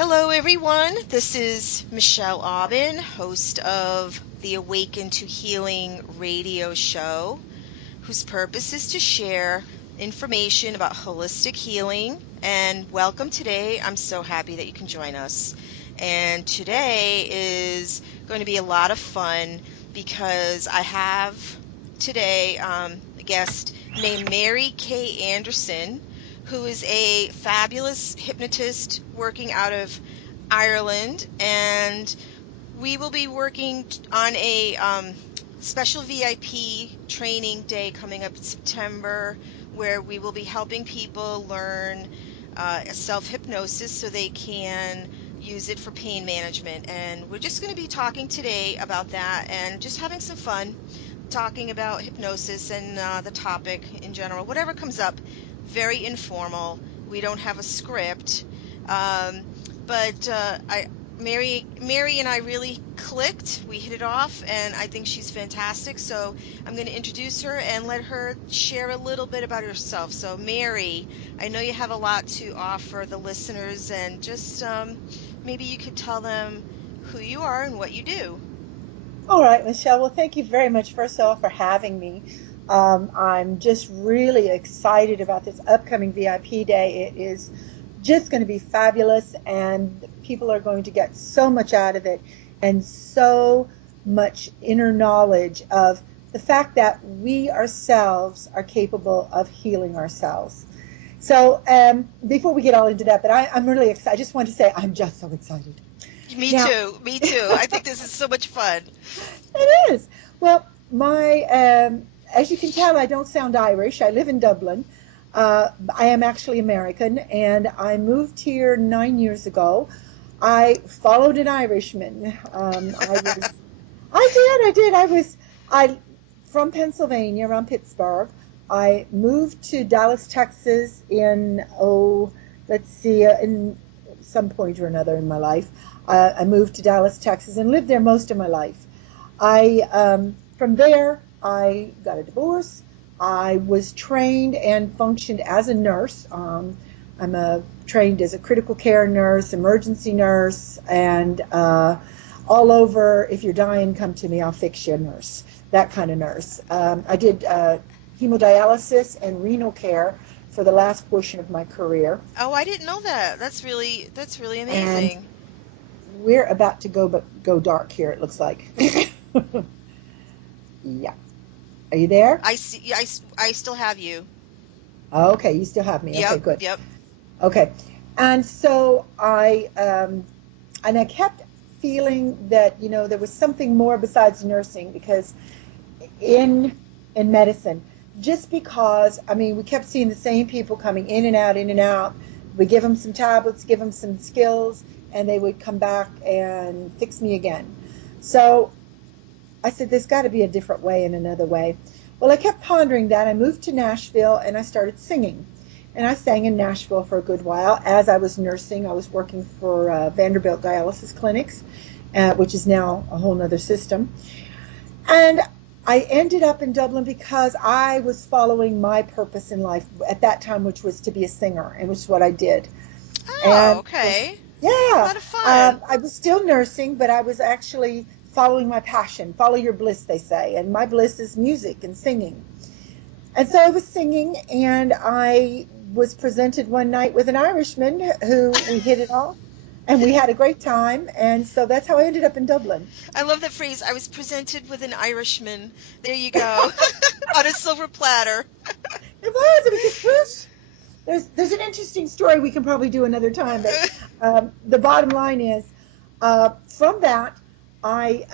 Hello, everyone. This is Michelle Aubin, host of the Awaken to Healing radio show, whose purpose is to share information about holistic healing. And welcome today. I'm so happy that you can join us. And today is going to be a lot of fun because I have today a guest named Mary Kay Anderson, who is a fabulous hypnotist working out of Ireland, and we will be working on a special VIP training day coming up in September, where we will be helping people learn self-hypnosis so they can use it for pain management. And we're just going to be talking today about that and just having some fun talking about hypnosis and the topic in general, whatever comes up. Very informal. We don't have a script, but Mary and I really clicked. We hit it off, and I think she's fantastic. So I'm going to introduce her and let her share a little bit about herself. So Mary, I know you have a lot to offer the listeners, and just maybe you could tell them who you are and what you do. All right, Michelle. Well, thank you very much, first of all, for having me. I'm just really excited about this upcoming VIP day. It is just going to be fabulous, and people are going to get so much out of it and so much inner knowledge of the fact that we ourselves are capable of healing ourselves. So before we get all into that, but I'm really excited. I just want to say I'm just so excited. Me Now, too. Me too. I think this is so much fun. It is. Well, as you can tell, I don't sound Irish. I live in Dublin. I am actually American, and I moved here 9 years ago. I followed an Irishman. I did. I from Pennsylvania, around Pittsburgh. I moved to Dallas, Texas in in some point or another in my life. I moved to Dallas, Texas, and lived there most of my life. From there, I got a divorce. I was trained and functioned as a nurse. I'm trained as a critical care nurse, emergency nurse, and all over, if you're dying, come to me, I'll fix you nurse, that kind of nurse. I did hemodialysis and renal care for the last portion of my career. Oh, I didn't know that. That's really And amazing. we're about to go dark here, it looks like. Yeah. Are you there? I see. I still have you. Okay, you still have me. Okay, Yep. good. Yep. Okay. And so I kept feeling that, there was something more besides nursing, because in medicine, just because, we kept seeing the same people coming in and out, in and out. We give them some tablets, give them some skills, and they would come back and fix me again. So I said, there's got to be a different way and another way. Well, I kept pondering that. I moved to Nashville, and I started singing. And I sang in Nashville for a good while. As I was nursing, I was working for Vanderbilt Dialysis Clinics, which is now a whole other system. And I ended up in Dublin because I was following my purpose in life at that time, which was to be a singer, and which is what I did. Oh, And okay. A yeah, lot of fun. I was still nursing, but I was actually following my passion. Follow your bliss, they say, and my bliss is music and singing. And so I was singing, and I was presented one night with an Irishman who we hit it off, and we had a great time. And so that's how I ended up in Dublin. I love that phrase. I was presented with an Irishman. There you go. On a silver platter. It was. It was a push. There's an interesting story we can probably do another time, but the bottom line is, from that, I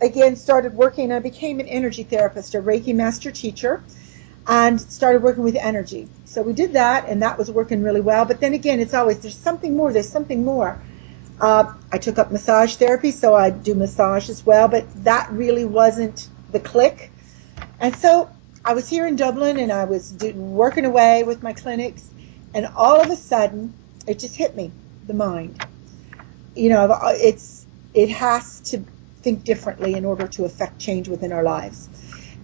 again started working. I became an energy therapist, a Reiki master teacher, and started working with energy. So we did that, and that was working really well. But then again, it's always, there's something more. There's something more. I took up massage therapy, so I do massage as well, but that really wasn't the click. And so I was here in Dublin, and I was working away with my clinics, and all of a sudden, it just hit me, the mind. It has to think differently in order to affect change within our lives.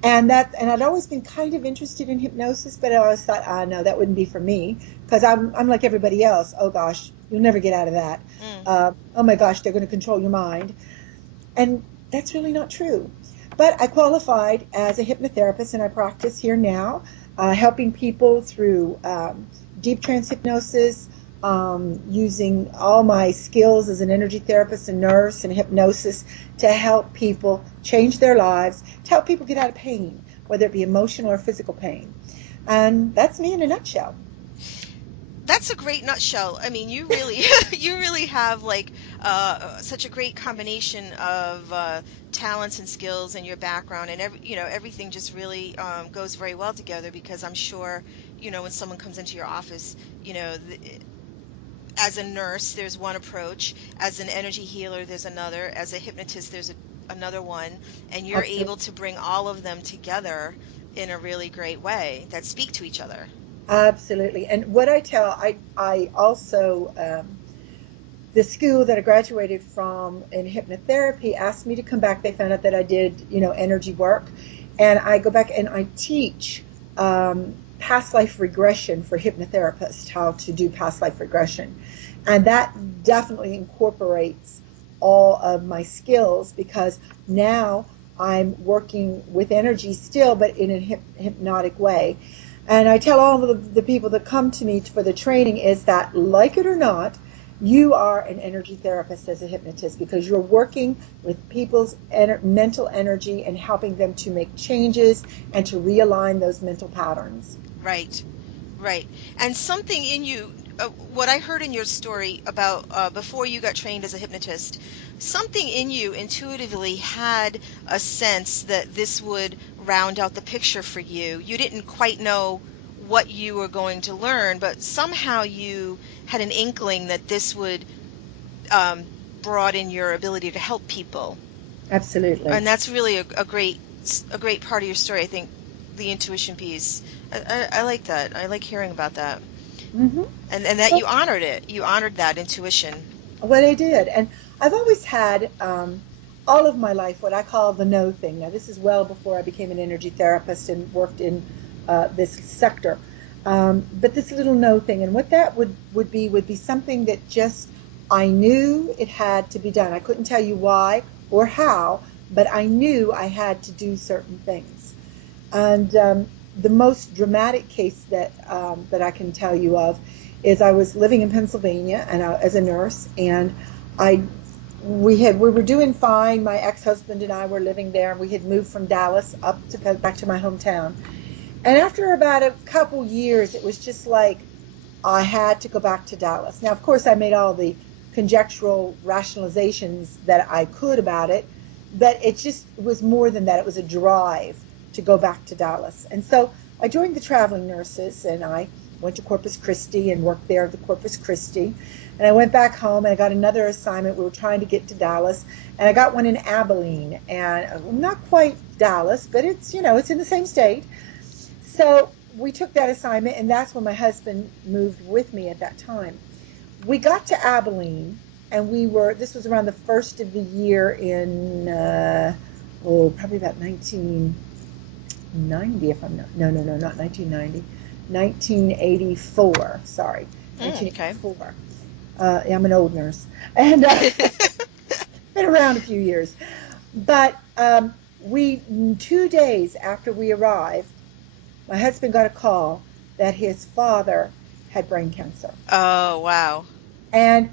And I'd always been kind of interested in hypnosis, but I always thought, no, that wouldn't be for me, because I'm like everybody else. Oh gosh, You'll never get out of that. Mm. Oh my gosh, they're going to control your mind. And that's really not true. But I qualified as a hypnotherapist, and I practice here now, helping people through deep trance hypnosis, using all my skills as an energy therapist and nurse and hypnosis to help people change their lives, to help people get out of pain, whether it be emotional or physical pain. And that's me in a nutshell. That's a great nutshell. I mean, you really, you really have like such a great combination of talents and skills and your background, and everything just really goes very well together. Because I'm sure, when someone comes into your office, as a nurse, there's one approach. As an energy healer, there's another. As a hypnotist, there's another one, and you're Absolutely. able to bring all of them together in a really great way that speak to each other. Absolutely. And what I also, the school that I graduated from in hypnotherapy asked me to come back. They found out that I did, energy work. And I go back and I teach past life regression for hypnotherapists, how to do past life regression. And that definitely incorporates all of my skills because now I'm working with energy still, but in a hypnotic way. And I tell all of the people that come to me for the training is that, like it or not, you are an energy therapist as a hypnotist because you're working with people's mental energy and helping them to make changes and to realign those mental patterns. Right, right. And something in you, what I heard in your story about before you got trained as a hypnotist, something in you intuitively had a sense that this would round out the picture for you. You didn't quite know what you were going to learn, but somehow you had an inkling that this would broaden your ability to help people. Absolutely. And that's really a great part of your story, I think, the intuition piece. I like that. I like hearing about that. Mm-hmm. And that you honored it. You honored that intuition. What I did. And I've always had all of my life what I call the no thing. Now, this is well before I became an energy therapist and worked in this sector. But this little no thing, and what that would be something that just I knew it had to be done. I couldn't tell you why or how, but I knew I had to do certain things. And the most dramatic case that I can tell you of is I was living in Pennsylvania and as a nurse, and we were doing fine. My ex-husband and I were living there, and we had moved from Dallas back to my hometown. And after about a couple years, it was just like I had to go back to Dallas. Now, of course, I made all the conjectural rationalizations that I could about it, but it was more than that. It was a drive to go back to Dallas. And so I joined the traveling nurses, and I went to Corpus Christi and worked there at the Corpus Christi. And I went back home and I got another assignment. We were trying to get to Dallas, and I got one in Abilene, and not quite Dallas, but it's it's in the same state. So we took that assignment, and that's when my husband moved with me at that time. We got to Abilene, and this was around the first of the year in, probably about 1990, if I'm not, no, not 1990, 1984, sorry, 1984. Okay. I'm an old nurse, and been around a few years. But 2 days after we arrived, my husband got a call that his father had brain cancer. Oh, wow. And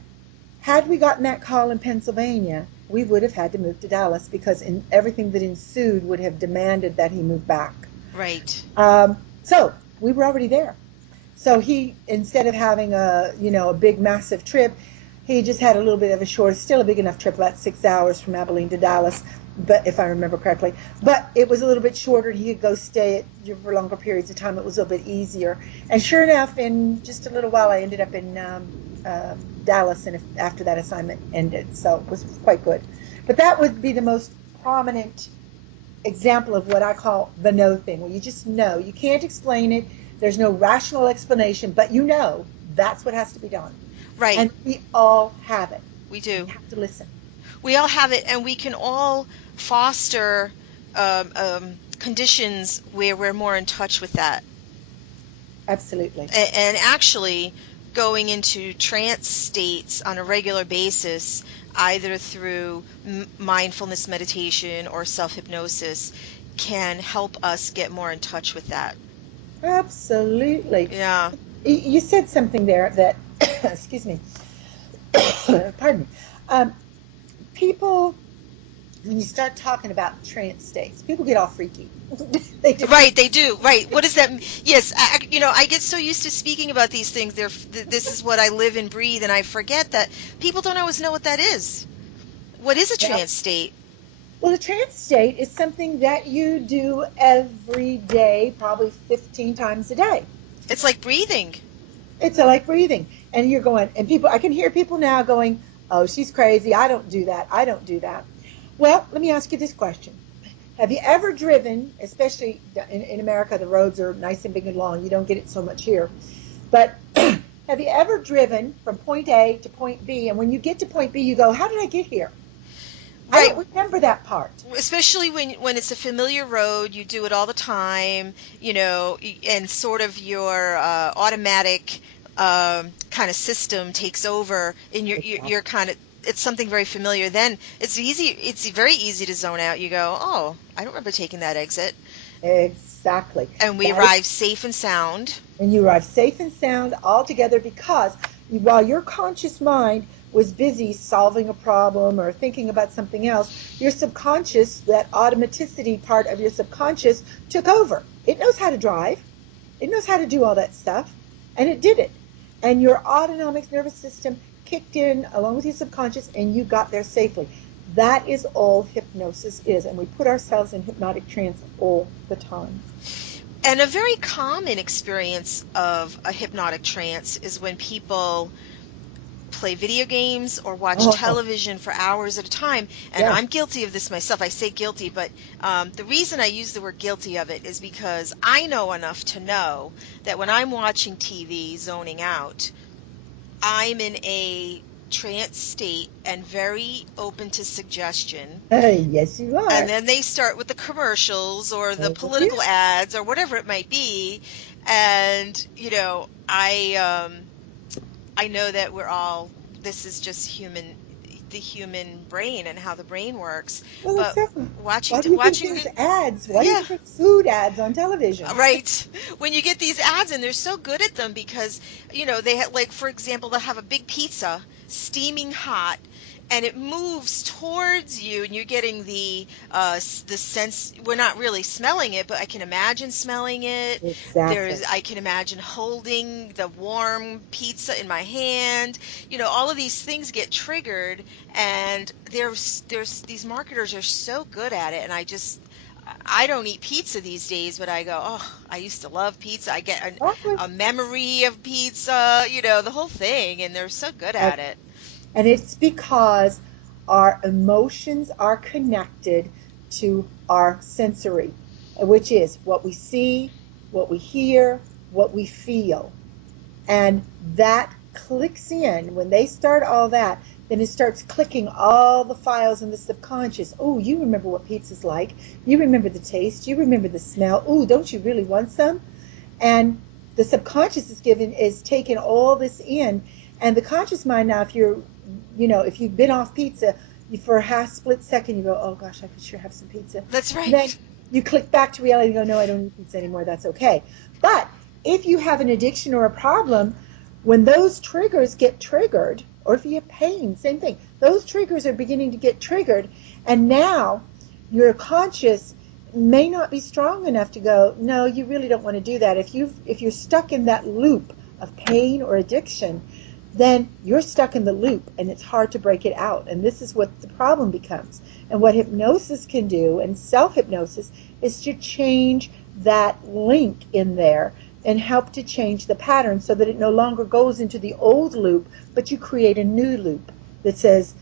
had we gotten that call in Pennsylvania, we would have had to move to Dallas because everything that ensued would have demanded that he move back. Right. So we were already there. So he, instead of having a big, massive trip, he just had a little bit of still a big enough trip, about 6 hours from Abilene to Dallas, but if I remember correctly. But it was a little bit shorter. He could go stay for longer periods of time. It was a little bit easier. And sure enough, in just a little while, I ended up in Dallas, and after that assignment ended. So it was quite good. But that would be the most prominent example of what I call the no thing, where you just know. You can't explain it. There's no rational explanation, but that's what has to be done. Right. And we all have it. We do. We have to listen. We all have it, and we can all foster conditions where we're more in touch with that. Absolutely. And actually, going into trance states on a regular basis, either through mindfulness meditation or self-hypnosis, can help us get more in touch with that. Absolutely. Yeah. You said something there that, excuse me, pardon me. Um, People, when you start talking about trance states, people get all freaky. They do. Right, they do. Right. What does that mean? Yes, I get so used to speaking about these things. This is what I live and breathe, and I forget that people don't always know what that is. What is a Well, trance state? well, a trance state is something that you do every day, probably 15 times a day. It's like breathing. It's like breathing. And you're going, and people, I can hear people now going, oh, she's crazy. I don't do that. I don't do that. Well, let me ask you this question. Have you ever driven, especially in America, the roads are nice and big and long. You don't get it so much here. But have you ever driven from point A to point B, and when you get to point B, you go, how did I get here? I Right. don't remember that part. Especially when it's a familiar road, you do it all the time, and sort of your automatic kind of system takes over, and you're kind of, it's something very familiar. Then it's very easy to zone out. You go, oh, I don't remember taking that exit, Exactly. and we That is, arrive safe and sound. and you arrive safe and sound all together because while your conscious mind was busy solving a problem or thinking about something else, your subconscious, that automaticity part of your subconscious, took over. It knows how to drive. It knows how to do all that stuff, and it did it. And your autonomic nervous system kicked in along with your subconscious, and you got there safely. That is all hypnosis is, and we put ourselves in hypnotic trance all the time. And a very common experience of a hypnotic trance is when people play video games or watch Oh, television for hours at a time. And yeah. I'm guilty of this myself. I say guilty, but the reason I use the word guilty of it is because I know enough to know that when I'm watching TV, zoning out, I'm in a trance state and very open to suggestion. Yes, you And are. then they start with the commercials or the Oh, yeah. political ads or whatever it might be. And, I know that this is just the human brain and how the brain works. Well, But exactly. Why do you think watching there's it, ads? Why do you yeah, think there's food ads on television? right. When you get these ads and they're so good at them because, they have, like, for example, they'll have a big pizza steaming hot and it moves towards you and you're getting the sense, we're not really smelling it, but I can imagine smelling it. Exactly. I can imagine holding the warm pizza in my hand. All of these things get triggered, and there's these marketers are so good at it, and I don't eat pizza these days, but I go, oh, I used to love pizza. I get Exactly. a memory of pizza, the whole thing, and they're so good And at it. and it's because our emotions are connected to our sensory, which is what we see, what we hear, what we feel. And that clicks in when they start all that, then it starts clicking all the files in the subconscious. Oh, you remember what pizza's like. You remember the taste. You remember the smell. Oh, don't you really want some? And the subconscious is taking all this in. And the conscious mind now, if you've been off pizza, for a half split second, you go, oh gosh, I could sure have some pizza. That's And then right. you click back to reality and go, no, I don't eat pizza anymore. That's okay. But if you have an addiction or a problem, when those triggers get triggered, or if you have pain, same thing, those triggers are beginning to get triggered. And now your conscious may not be strong enough to go, no, you really don't want to do that. If you're stuck in that loop of pain or addiction, then you're stuck in the loop and it's hard to break it out. And this is what the problem becomes. And what hypnosis can do, and self-hypnosis, is to change that link in there and help to change the pattern so that it no longer goes into the old loop, but you create a new loop that says,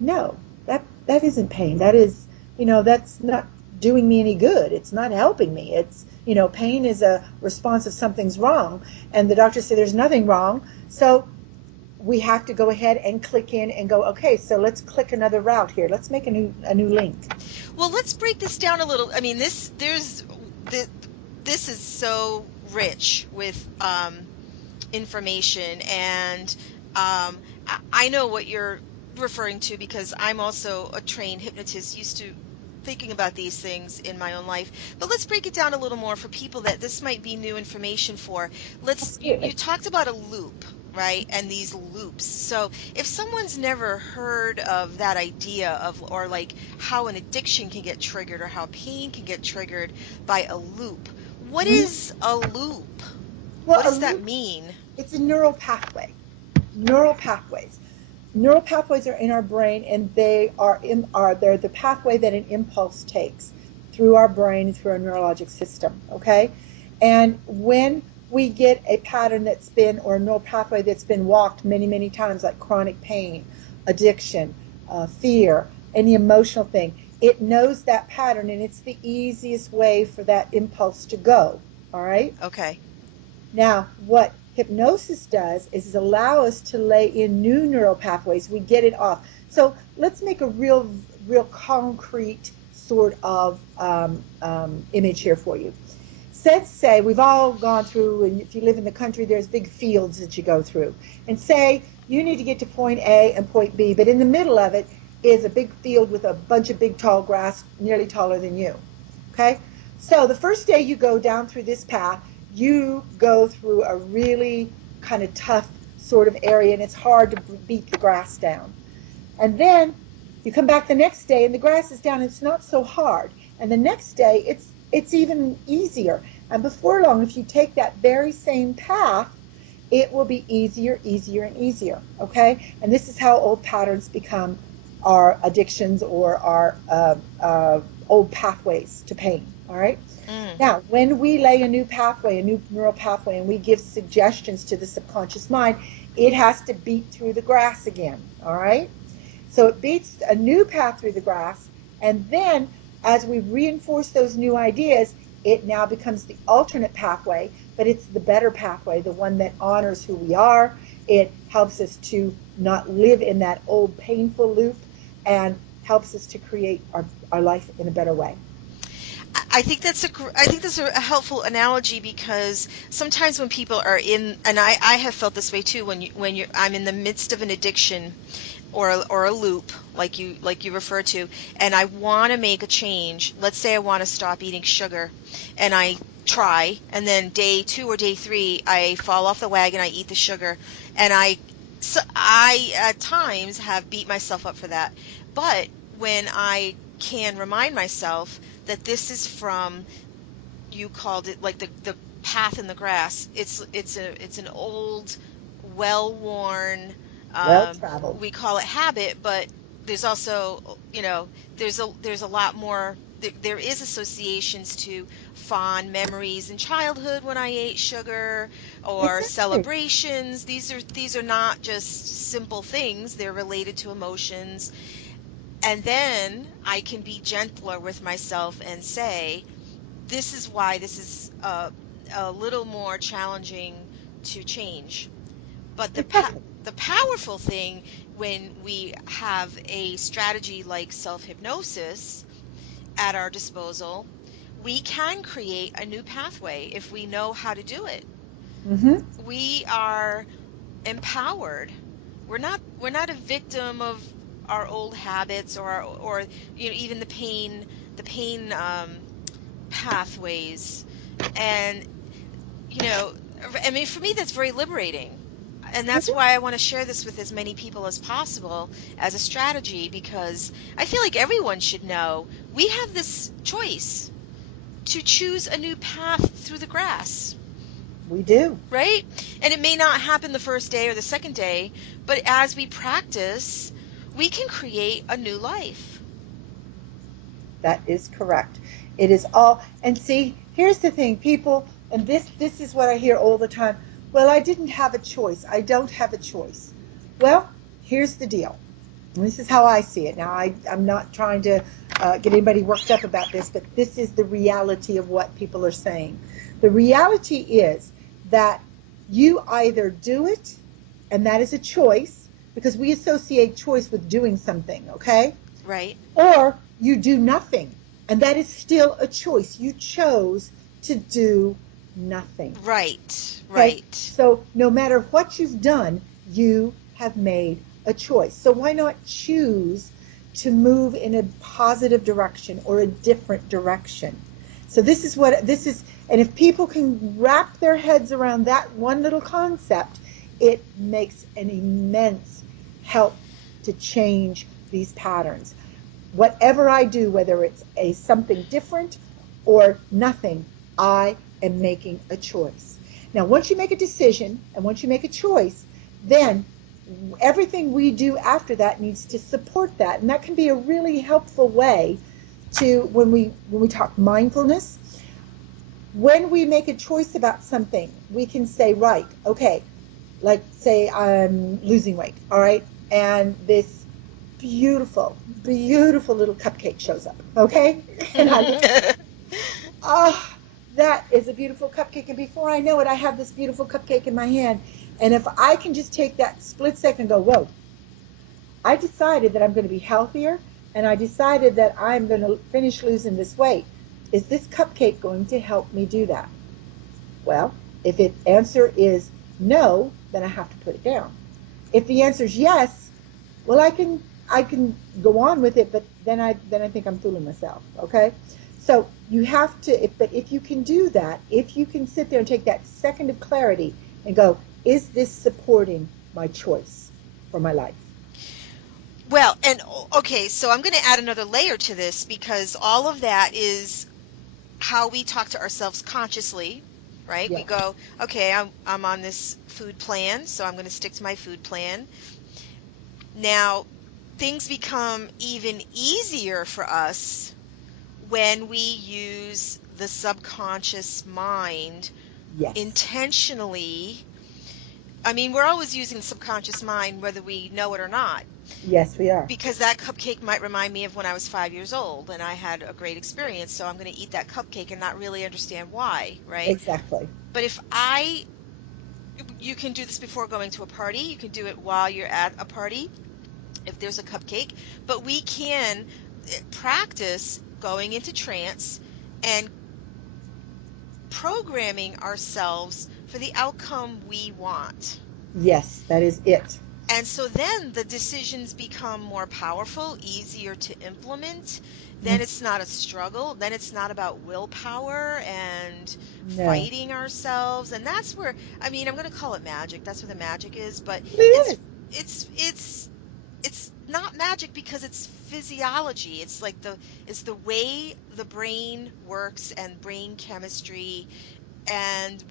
no, that isn't pain. That is, that's not doing me any good. It's not helping me. It's, pain is a response of something's wrong. And the doctors say there's nothing wrong. So we have to go ahead and click in and go, okay, so let's click another route here. Let's make a new link. Well, let's break this down a little. I mean, this is so rich with information, and I know what you're referring to because I'm also a trained hypnotist, used to thinking about these things in my own life. But let's break it down a little more for people that this might be new information for. You Absolutely. talked about a loop, right? And these loops. So if someone's never heard of that idea of, or like how an addiction can get triggered or how pain can get triggered by a loop, what Mhm. is a loop? Well, What a does that loop, mean? it's a neural pathway. Neural pathways. Neural pathways are in our brain, and they're the pathway that an impulse takes through our brain and through our neurologic system. Okay, and when we get a pattern that's been, or a neural pathway that's been walked many, many times, like chronic pain, addiction, fear, any emotional thing, it knows that pattern, and it's the easiest way for that impulse to go. All right. Okay. Now, what hypnosis does is allow us to lay in new neural pathways. We get it off. So let's make a real concrete sort of image here for you. Let's say we've all gone through, and if you live in the country, there's big fields that you go through. And say you need to get to point A and point B, but in the middle of it is a big field with a bunch of big tall grass, nearly taller than you. Okay? So the first day you go down through this path, you go through a really kind of tough sort of area, and it's hard to beat the grass down. And then you come back the next day, and the grass is down, and it's not so hard. And the next day, it's even easier. And before long, if you take that very same path, it will be easier, easier, and easier. Okay? And this is how old patterns become our addictions, or our old pathways to pain. All right? Mm. Now, when we lay a new pathway, a new neural pathway, and we give suggestions to the subconscious mind, it has to beat through the grass again. All right? So it beats a new path through the grass, and then as we reinforce those new ideas, it now becomes the alternate pathway, but it's the better pathway, the one that honors who we are. It helps us to not live in that old painful loop, and helps us to create our life in a better way. I think that's a helpful analogy, because sometimes when people are in, and I have felt this way too, when I'm in the midst of an addiction or a loop, like you refer to, and I want to make a change. Let's say I want to stop eating sugar, and I try, and then day 2 or day 3 I fall off the wagon, I eat the sugar, and I at times have beat myself up for that. But when I can remind myself that this is from, you called it like the path in the grass. It's an old, well-worn, Well traveled. we call it habit, but there's also, there's a lot more. There is associations to fond memories in childhood when I ate sugar, or Exactly. celebrations. These are not just simple things. They're related to emotions. And then I can be gentler with myself and say, this is why this is a little more challenging to change. But Exactly. the powerful thing, when we have a strategy like self-hypnosis at our disposal, we can create a new pathway if we know how to do it. Mm-hmm. We are empowered. We're not a victim of our old habits, or even the pain pathways. And I mean, for me, that's very liberating. And that's Mm-hmm. why I want to share this with as many people as possible as a strategy, because I feel like everyone should know we have this choice to choose a new path through the grass, We do. right? And it may not happen the first day or the second day, but as we practice, we can create a new life. That is correct. It is all, and see, here's the thing, people, and this is what I hear all the time. Well, I didn't have a choice. I don't have a choice. Well, here's the deal. And this is how I see it. Now, I'm not trying to get anybody worked up about this, but this is the reality of what people are saying. The reality is that you either do it, and that is a choice, because we associate choice with doing something, okay? Right? Or you do nothing, and that is still a choice. You chose to do nothing. Right, Okay? right. So no matter what you've done, you have made a choice. So why not choose to move in a positive direction or a different direction? So this is what this is, and if people can wrap their heads around that one little concept, it makes an immense help to change these patterns. Whatever I do, whether it's something different or nothing, I am making a choice. Now, once you make a decision and once you make a choice, then everything we do after that needs to support that. And that can be a really helpful way to, when we talk mindfulness, when we make a choice about something, we can say, right, okay, like say I'm losing weight, all right, and this beautiful, beautiful little cupcake shows up, okay? And I look, oh, that is a beautiful cupcake. And before I know it, I have this beautiful cupcake in my hand. And if I can just take that split second and go, whoa, I decided that I'm going to be healthier, and I decided that I'm going to finish losing this weight. Is this cupcake going to help me do that? Well, if the answer is no, then I have to put it down. If the answer is yes, well, I can go on with it, but then I think I'm fooling myself. Okay, so you have to. But if you can do that, if you can sit there and take that second of clarity and go, is this supporting my choice for my life? Well, and okay, so I'm going to add another layer to this, because all of that is how we talk to ourselves consciously, right? We Yeah. go, okay, I'm on this food plan, so I'm going to stick to my food plan. Now, things become even easier for us when we use the subconscious mind Yes. intentionally. I mean, we're always using subconscious mind whether we know it or not, Yes, we are. because that cupcake might remind me of when I was 5 years old and I had a great experience. So I'm going to eat that cupcake and not really understand why, right? Exactly. But you can do this before going to a party. You can do it while you're at a party if there's a cupcake. But we can practice going into trance and programming ourselves for the outcome we want. Yes, that is it. And so then the decisions become more powerful, easier to implement. Then it's not a struggle. Then it's not about willpower and No. fighting ourselves. And that's where, I mean, I'm going to call it magic. That's where the magic is. But It is. it's not magic because it's physiology. It's the way the brain works and brain chemistry. And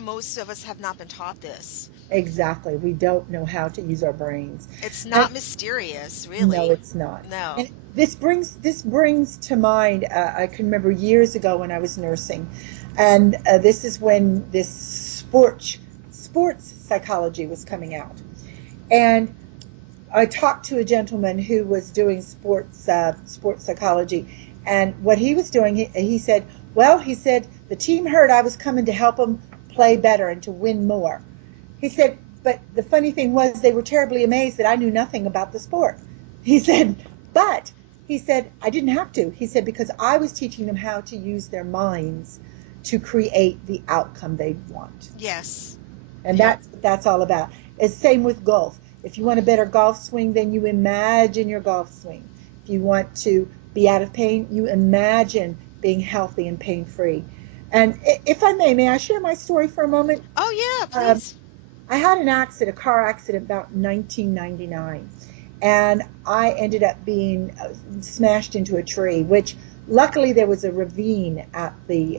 most of us have not been taught this. Exactly. We don't know how to use our brains. It's And not mysterious, no, really. it's not. No. And this brings to mind. I can remember years ago when I was nursing, and this is when this sports psychology was coming out, and I talked to a gentleman who was doing sports psychology, and what he was doing, he said, well, he said the team heard I was coming to help them play better and to win more. He said, but the funny thing was they were terribly amazed that I knew nothing about the sport. He said, but he said, I didn't have to. He said, because I was teaching them how to use their minds to create the outcome they want. Yes. And Yep. that's all about. It's same with golf. If you want a better golf swing, then you imagine your golf swing. If you want to be out of pain, you imagine being healthy and pain-free. And if I may I share my story for a moment? Oh, yeah, Um, please. I had a car accident about 1999, and I ended up being smashed into a tree, which luckily there was a ravine at the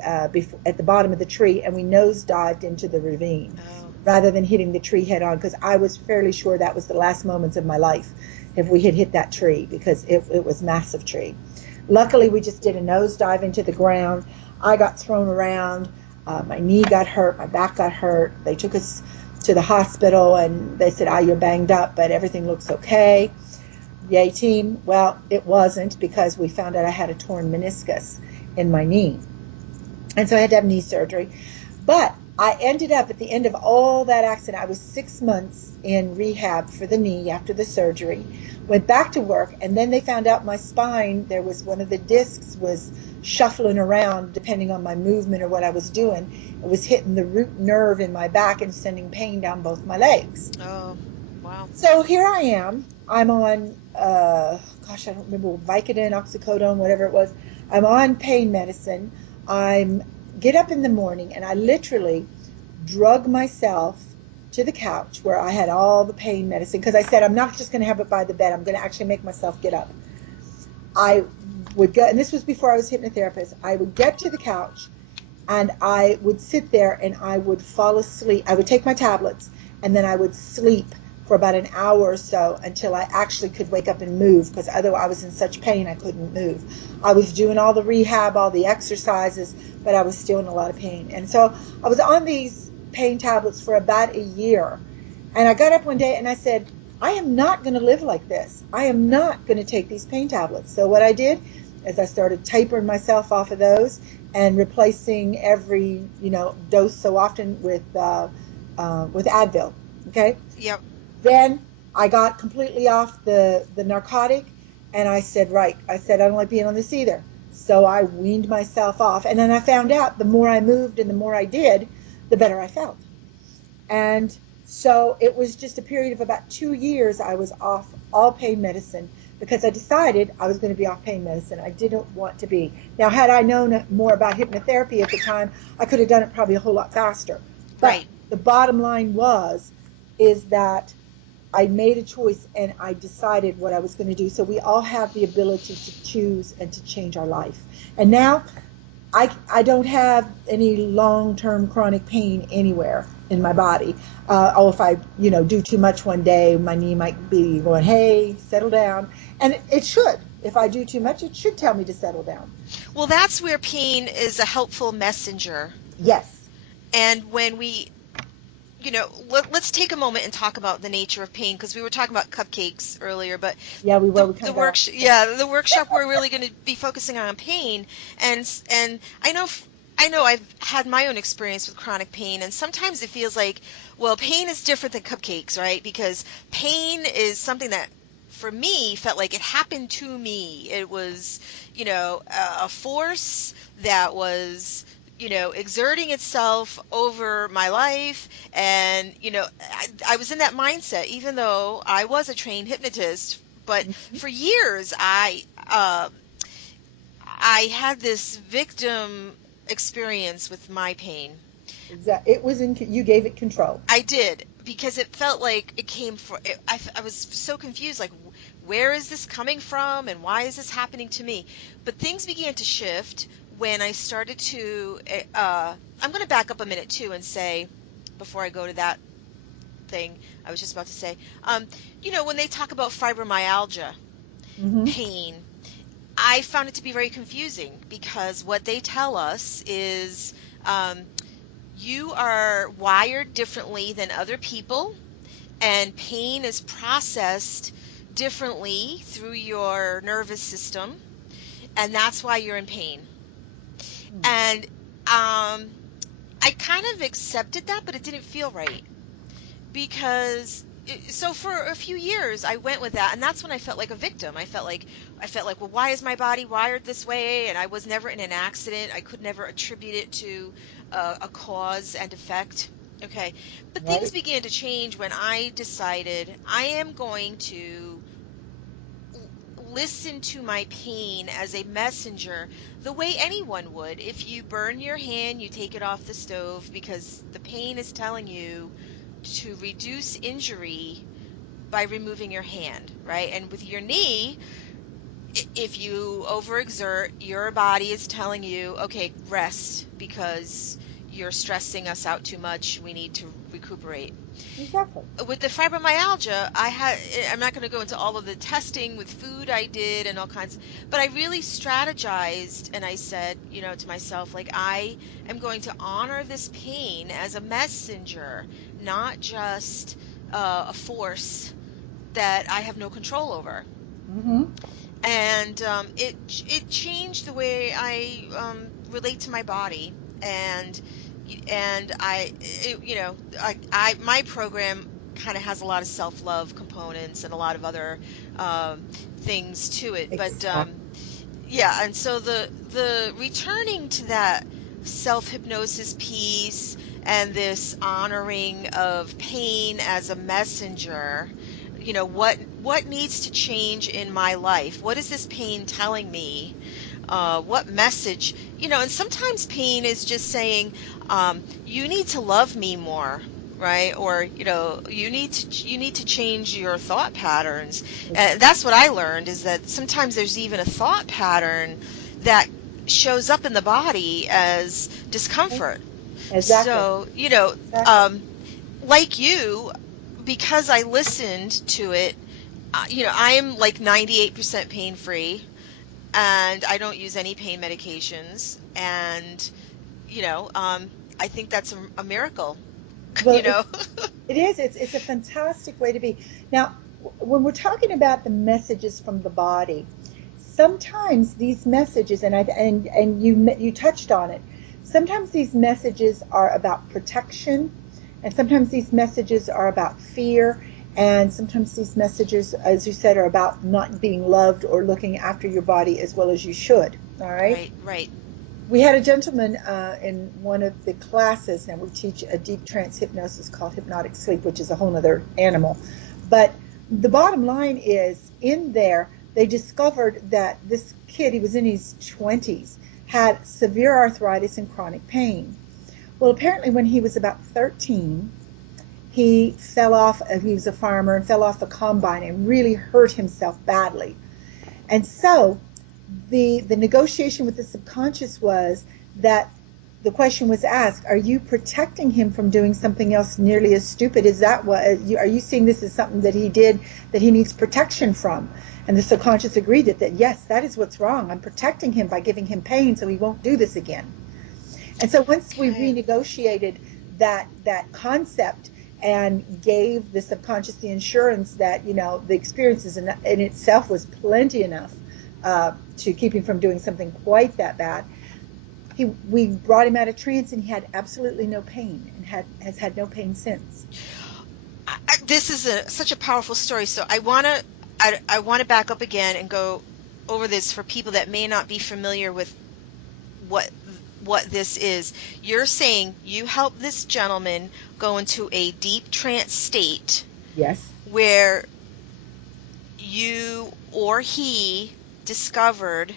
bottom of the tree, and we nosedived into the ravine Oh, rather than hitting the tree head on, because I was fairly sure that was the last moments of my life if we had hit that tree, because it was a massive tree. Luckily, we just did a nosedive into the ground. I got thrown around. My knee got hurt. My back got hurt. They took us to the hospital, and they said, you're banged up, but everything looks okay. Yay, team. Well, it wasn't, because we found out I had a torn meniscus in my knee. And so I had to have knee surgery. But I ended up, at the end of all that accident, I was 6 months in rehab for the knee after the surgery. went back to work, and then they found out my spine, there was one of the discs was shuffling around depending on my movement or what I was doing. It was hitting the root nerve in my back and sending pain down both my legs. Oh, wow. So here I am. I'm on, gosh, I don't remember, Vicodin, oxycodone, whatever it was. I'm on pain medicine. Get up in the morning, and I literally drug myself to the couch where I had all the pain medicine, because I said, I'm not just going to have it by the bed. I'm going to actually make myself get up. I would go, and this was before I was a hypnotherapist. I would get to the couch, and I would sit there, and I would fall asleep. I would take my tablets, and then I would sleep for about an hour or so until I actually could wake up and move, because otherwise I was in such pain I couldn't move. I was doing all the rehab, all the exercises, but I was still in a lot of pain. And so I was on these pain tablets for about a year. And I got up one day and I said, I am not going to live like this. I am not going to take these pain tablets. So what I did is I started tapering myself off of those and replacing every, dose so often with Advil. Okay? Yep. Then I got completely off the narcotic, and I said, I don't like being on this either. So I weaned myself off. And then I found out the more I moved and the more I did, the better I felt. And so it was just a period of about 2 years I was off all pain medicine, because I decided I was going to be off pain medicine. I didn't want to be. Now, had I known more about hypnotherapy at the time, I could have done it probably a whole lot faster. But Right. the bottom line is that I made a choice and I decided what I was going to do. So we all have the ability to choose and to change our life. And now I don't have any long-term chronic pain anywhere in my body. If I, do too much one day, my knee might be going, hey, settle down. And it should. If I do too much, it should tell me to settle down. Well, that's where pain is a helpful messenger. Yes. And when we, let's take a moment and talk about the nature of pain, because we were talking about cupcakes earlier, but yeah, we were. The workshop we're really going to be focusing on pain, and I know I've had my own experience with chronic pain, and sometimes it feels like, well, pain is different than cupcakes, right? Because pain is something that, for me, felt like it happened to me. It was, a force that was, exerting itself over my life. And, I was in that mindset, even though I was a trained hypnotist. But for years, I had this victim experience with my pain. Exactly. You gave it control. I did, because it felt like it came from. I was so confused, like, where is this coming from, and why is this happening to me? But things began to shift when I started to. I'm going to back up a minute too and say, before I go to that thing I was just about to say, when they talk about fibromyalgia, pain, I found it to be very confusing, because what they tell us is you are wired differently than other people, and pain is processed differently through your nervous system, and that's why you're in pain. And I kind of accepted that, but it didn't feel right, because so for a few years I went with that, and that's when I felt like a victim. I felt like, well, why is my body wired this way? And I was never in an accident. I could never attribute it to a cause and effect. Okay, but Right. Things began to change when I decided I am going to listen to my pain as a messenger, the way anyone would. If you burn your hand, you take it off the stove, because the pain is telling you to reduce injury by removing your hand, right? And with your knee, if you overexert, your body is telling you, okay, rest, because you're stressing us out too much. We need to recuperate. Exactly. With the fibromyalgia, I'm not going to go into all of the testing with food I did and all kinds, but I really strategized, and I said, to myself, like, I am going to honor this pain as a messenger, not just a force that I have no control over. And it changed the way I relate to my body, and my program kind of has a lot of self-love components and a lot of other things to it. But Exactly. yeah, and so the returning to that self-hypnosis piece and this honoring of pain as a messenger, what needs to change in my life? What is this pain telling me? What message? And sometimes pain is just saying, you need to love me more, right? Or, you need to change your thought patterns. That's what I learned, is that sometimes there's even a thought pattern that shows up in the body as discomfort. Exactly. So, Exactly. like you, because I listened to it, I'm like 98% pain free, and I don't use any pain medications. And, I think that's a miracle, Well, you know? it is. It's a fantastic way to be. Now, when we're talking about the messages from the body, sometimes these messages, and you touched on it. Sometimes these messages are about protection, and sometimes these messages are about fear, and sometimes these messages, as you said, are about not being loved or looking after your body as well as you should. All right. Right, right. We had a gentleman in one of the classes. Now we teach a deep trance hypnosis called hypnotic sleep, which is a whole other animal. But the bottom line is, in there, they discovered that this kid, he was in his 20s, had severe arthritis and chronic pain. Well, apparently when he was about 13, he fell off, he was a farmer, and fell off the combine and really hurt himself badly. And so the negotiation with the subconscious was that the question was asked, are you protecting him from doing something else nearly as stupid? Is that what, are you seeing this as something that he did that he needs protection from? And the subconscious agreed that yes, that is what's wrong. I'm protecting him by giving him pain so he won't do this again. And so once we Okay. renegotiated that concept and gave the subconscious the insurance that the experiences in itself was plenty enough to keep him from doing something quite that bad, we brought him out of trance, and he had absolutely no pain, and has had no pain since. This is such a powerful story. So I want to back up again and go over this for people that may not be familiar with what what this is. You're saying you help this gentleman go into a deep trance state Yes, where you or he discovered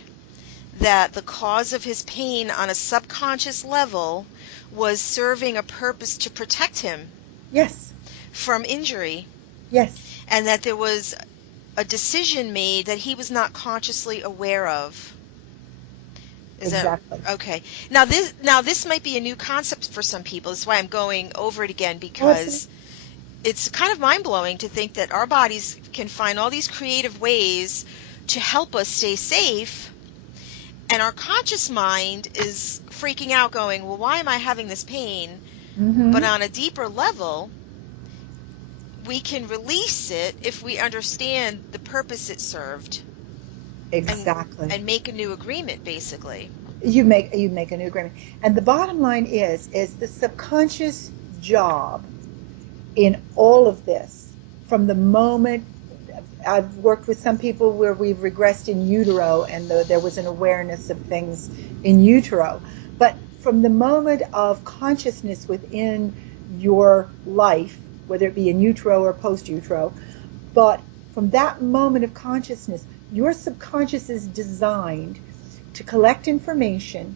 that the cause of his pain on a subconscious level was serving a purpose to protect him yes, from injury, yes, and that there was a decision made that he was not consciously aware of. Is that exactly. okay? Now this might be a new concept for some people. That's why I'm going over it again, Oh, it's because it's kind of mind-blowing to think that our bodies can find all these creative ways to help us stay safe, and our conscious mind is freaking out going, well, why am I having this pain? But mm-hmm, on a deeper level, we can release it if we understand the purpose it served, and exactly. and make a new agreement, basically. You make a new agreement, and the bottom line is the subconscious job in all of this, from the moment I've worked with some people where we've regressed in utero, and there was an awareness of things in utero. But from the moment of consciousness within your life, whether it be in utero or post utero, but from that moment of consciousness, your subconscious is designed to collect information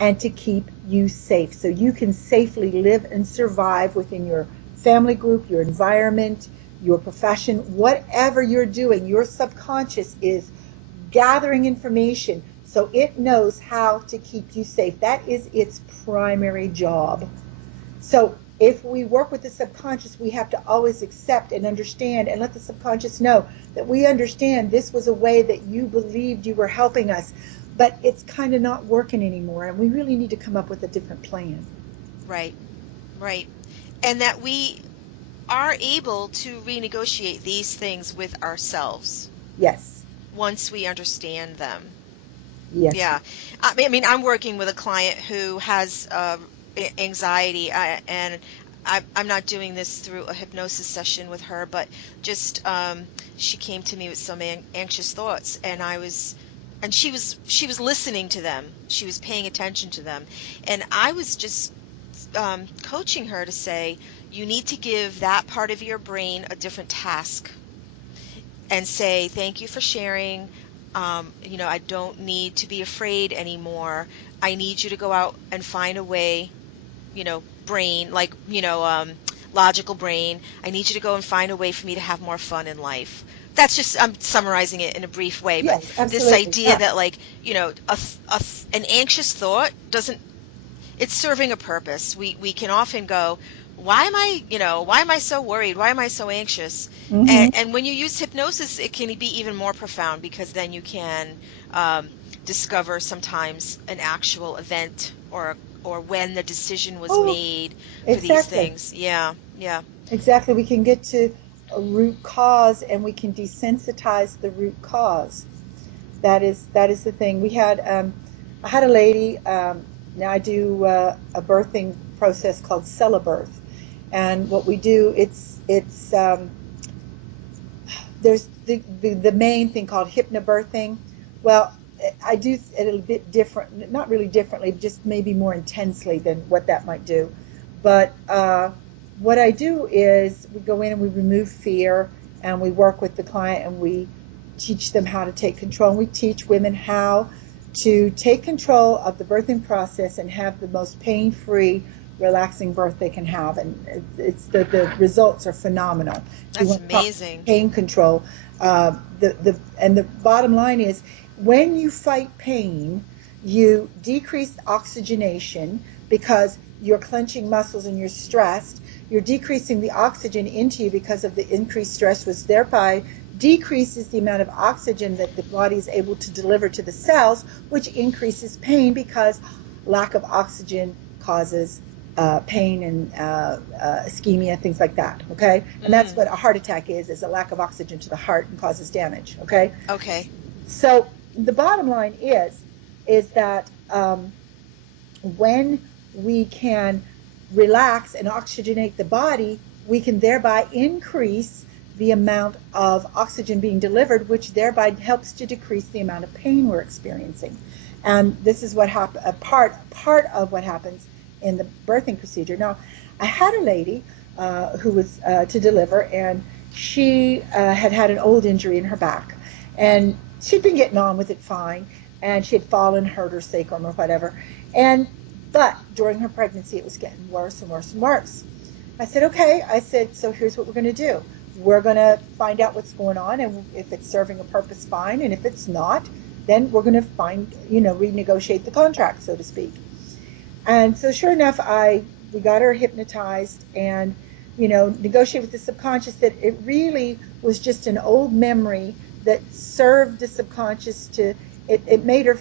and to keep you safe so you can safely live and survive within your family group, your environment, your profession, whatever you're doing. Your subconscious is gathering information so it knows how to keep you safe. That is its primary job. So if we work with the subconscious, we have to always accept and understand and let the subconscious know that we understand this was a way that you believed you were helping us, but it's kind of not working anymore, and we really need to come up with a different plan. Right, right. And that we are able to renegotiate these things with ourselves Yes, once we understand them. yes, Yeah. I mean, I'm working with a client who has anxiety, and I'm not doing this through a hypnosis session with her, but just she came to me with some anxious thoughts, and she was listening to them. She was paying attention to them, and I was just coaching her to say, you need to give that part of your brain a different task and say, thank you for sharing. I don't need to be afraid anymore. I need you to go out and find a way, brain, like, logical brain. I need you to go and find a way for me to have more fun in life. That's just, I'm summarizing it in a brief way, but Yes, this absolutely. idea Yeah. that, like, an anxious thought doesn't, it's serving a purpose. We can often go, why am I so worried? Why am I so anxious? Hmm. And when you use hypnosis, it can be even more profound, because then you can um, discover sometimes an actual event, or when the decision was Oh, made for these exactly. things. Yeah, yeah. Exactly. We can get to a root cause and we can desensitize the root cause. That is the thing. I had a lady. Now I do a birthing process called Celibirth, and what we do, it's there's the main thing called hypnobirthing. Well, I do it a bit different, not really differently, just maybe more intensely than what that might do. But what I do is we go in and we remove fear, and we work with the client, and we teach them how to take control. And we teach women how to take control of the birthing process and have the most pain-free, relaxing birth they can have. And the results are phenomenal. If you That's want to talk amazing. pain control, the bottom line is, when you fight pain, you decrease oxygenation because you're clenching muscles and you're stressed. You're decreasing the oxygen into you because of the increased stress, which thereby decreases the amount of oxygen that the body is able to deliver to the cells, which increases pain because lack of oxygen causes pain and ischemia, things like that. Okay, and that's Mm, what a heart attack is a lack of oxygen to the heart and causes damage. Okay, okay. so the bottom line is that when we can relax and oxygenate the body, we can thereby increase the amount of oxygen being delivered, which thereby helps to decrease the amount of pain we're experiencing. And this is what a part of what happens in the birthing procedure. Now, I had a lady who was to deliver, and she had an old injury in her back, and she'd been getting on with it fine, and she had fallen, hurt her sacrum or whatever, and but during her pregnancy, it was getting worse and worse and worse. I said, okay. I said, so here's what we're going to do. We're going to find out what's going on, and if it's serving a purpose, fine. And if it's not, then we're going to renegotiate the contract, so to speak. And so, sure enough, we got her hypnotized, and negotiated with the subconscious that it really was just an old memory that served the subconscious to it made her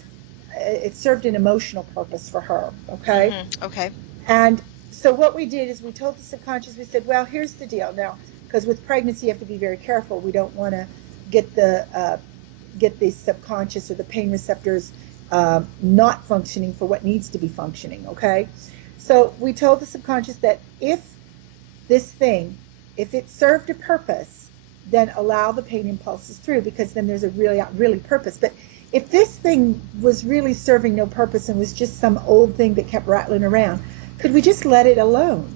it served an emotional purpose for her. Okay. Okay. And so what we did is we told the subconscious, we said, well, here's the deal now, because with pregnancy you have to be very careful. We don't want to get the subconscious or the pain receptors not functioning for what needs to be functioning. Okay. So we told the subconscious that if it served a purpose, then allow the pain impulses through, because then there's a really purpose. But if this thing was really serving no purpose and was just some old thing that kept rattling around, could we just let it alone?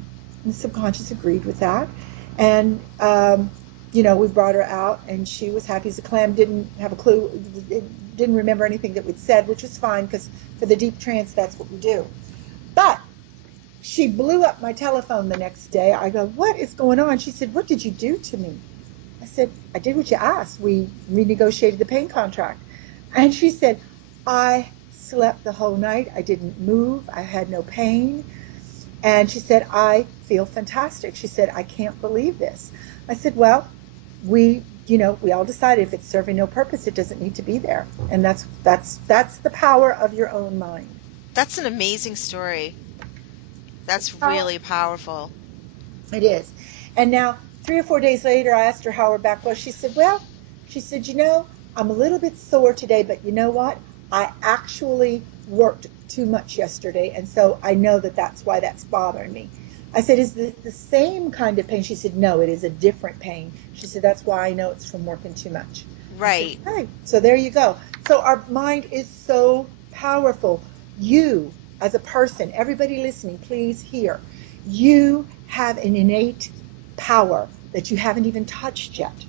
And the subconscious agreed with that. And, we brought her out, and she was happy as a clam, didn't have a clue, didn't remember anything that we'd said, which was fine, because for the deep trance, that's what we do. But she blew up my telephone the next day. I go, what is going on? She said, what did you do to me? I said, I did what you asked. We renegotiated the pain contract. And she said, I slept the whole night. I didn't move. I had no pain. And she said, I feel fantastic. She said, I can't believe this. I said, well, we all decided if it's serving no purpose, it doesn't need to be there. And that's the power of your own mind. That's an amazing story. That's really powerful. It is. And now, 3 or 4 days later, I asked her how her back was. She said, I'm a little bit sore today, but you know what? I actually worked too much yesterday, and so I know that that's why that's bothering me. I said, is this the same kind of pain? She said, no, it is a different pain. She said, that's why I know it's from working too much. I said, Right. okay, so there you go. So our mind is so powerful. You, as a person, everybody listening, please hear, you have an innate power that you haven't even touched yet,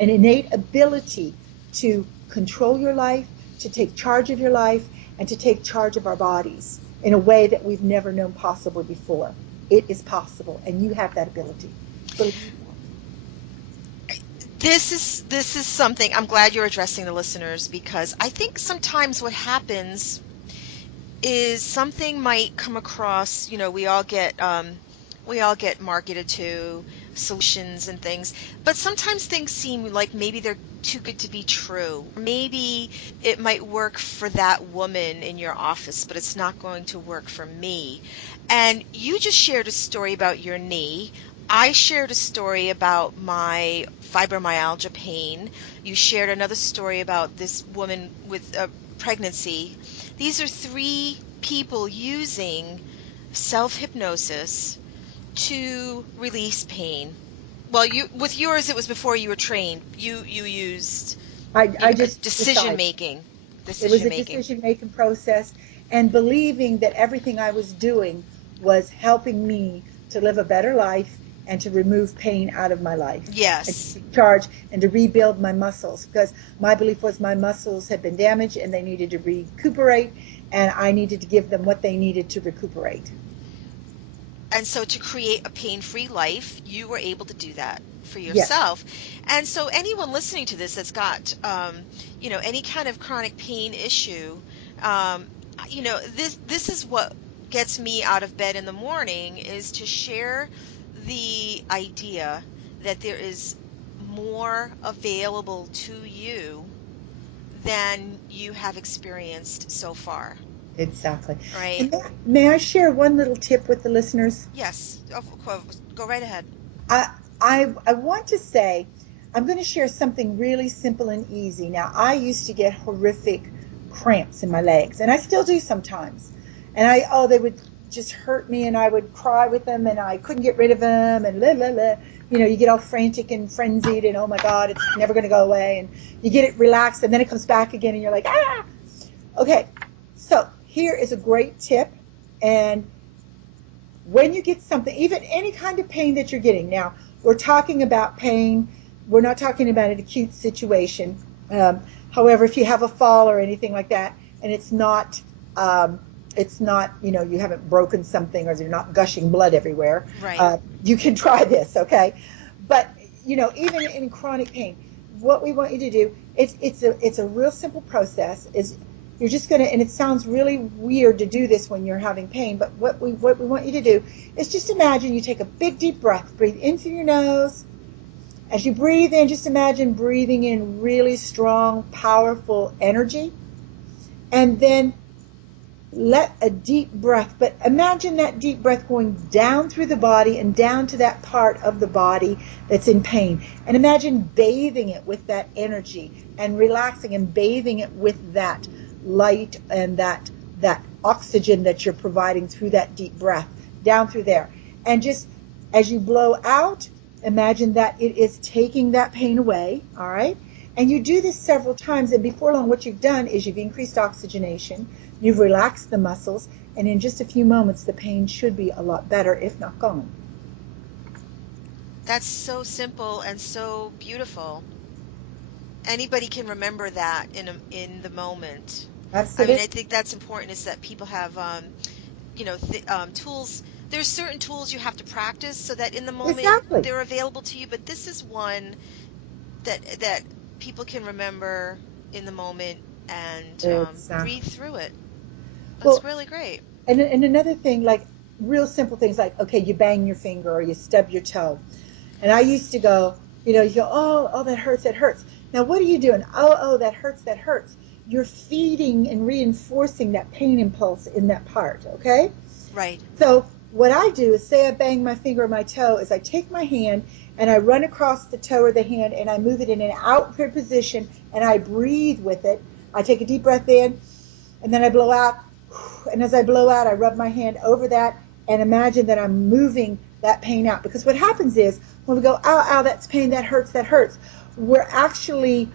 an innate ability to control your life, to take charge of your life, and to take charge of our bodies in a way that we've never known possible before. It is possible, and you have that ability. Believe This is something I'm glad you're addressing the listeners, because I think sometimes what happens is something might come across, we all get marketed to solutions and things, but sometimes things seem like maybe they're too good to be true. Maybe it might work for that woman in your office, but it's not going to work for me. And you just shared a story about your knee. I shared a story about my fibromyalgia pain. You shared another story about this woman with a pregnancy. These are three people using self-hypnosis to release pain. Well, with yours, it was before you were trained. You used I just decision decided. making, It was decision a making. decision-making process, and believing that everything I was doing was helping me to live a better life and to remove pain out of my life and to Yes. take charge and to rebuild my muscles, because my belief was my muscles had been damaged and they needed to recuperate, and I needed to give them what they needed to recuperate. And so to create a pain-free life, you were able to do that for Yes, yourself. And so anyone listening to this that's got, any kind of chronic pain issue, um, this is what gets me out of bed in the morning, is to share the idea that there is more available to you than you have experienced so far, exactly. right? And may I share one little tip with the listeners? Yes, of course. Go right ahead. I, I want to say, I'm going to share something really simple and easy. Now, I used to get horrific cramps in my legs, and I still do sometimes. And they would just hurt me, and I would cry with them, and I couldn't get rid of them, and la la la. You get all frantic and frenzied, and oh my God, it's never going to go away. And you get it relaxed, and then it comes back again, and you're like, ah. Okay, so here is a great tip, and when you get something, even any kind of pain that you're getting. Now, we're talking about pain. We're not talking about an acute situation. However, if you have a fall or anything like that, and you haven't broken something or you're not gushing blood everywhere, Right. you can try this, okay? But, even in chronic pain, what we want you to do, it's a real simple process, is you're just going to, and it sounds really weird to do this when you're having pain, but what we want you to do is just imagine you take a big deep breath, breathe in through your nose. As you breathe in, just imagine breathing in really strong, powerful energy, and then let a deep breath, but imagine that deep breath going down through the body and down to that part of the body that's in pain. And imagine bathing it with that energy and relaxing and bathing it with that light and that oxygen that you're providing through that deep breath down through there. And just as you blow out, imagine that it is taking that pain away, all right? And you do this several times, and before long, what you've done is you've increased oxygenation, you've relaxed the muscles, and in just a few moments, the pain should be a lot better, if not gone. That's so simple and so beautiful. Anybody can remember that in the moment. I mean, I Absolutely. think that's important, is that people have tools. There's certain tools you have to practice so that in the moment Exactly. they're available to you, but this is one that people can remember in the moment and breathe Exactly. through it. That's Well, really great. and another thing, like real simple things like, okay, you bang your finger or you stub your toe. And I used to go, you go, oh, that hurts, that hurts. Now, what are you doing? Oh, that hurts, that hurts. You're feeding and reinforcing that pain impulse in that part, okay? Right. So what I do is, say I bang my finger or my toe, is I take my hand and I run across the toe or the hand and I move it in an outward position and I breathe with it. I take a deep breath in and then I blow out. And as I blow out, I rub my hand over that and imagine that I'm moving that pain out. Because what happens is when we go, ow, ow, that's pain, that hurts, we're actually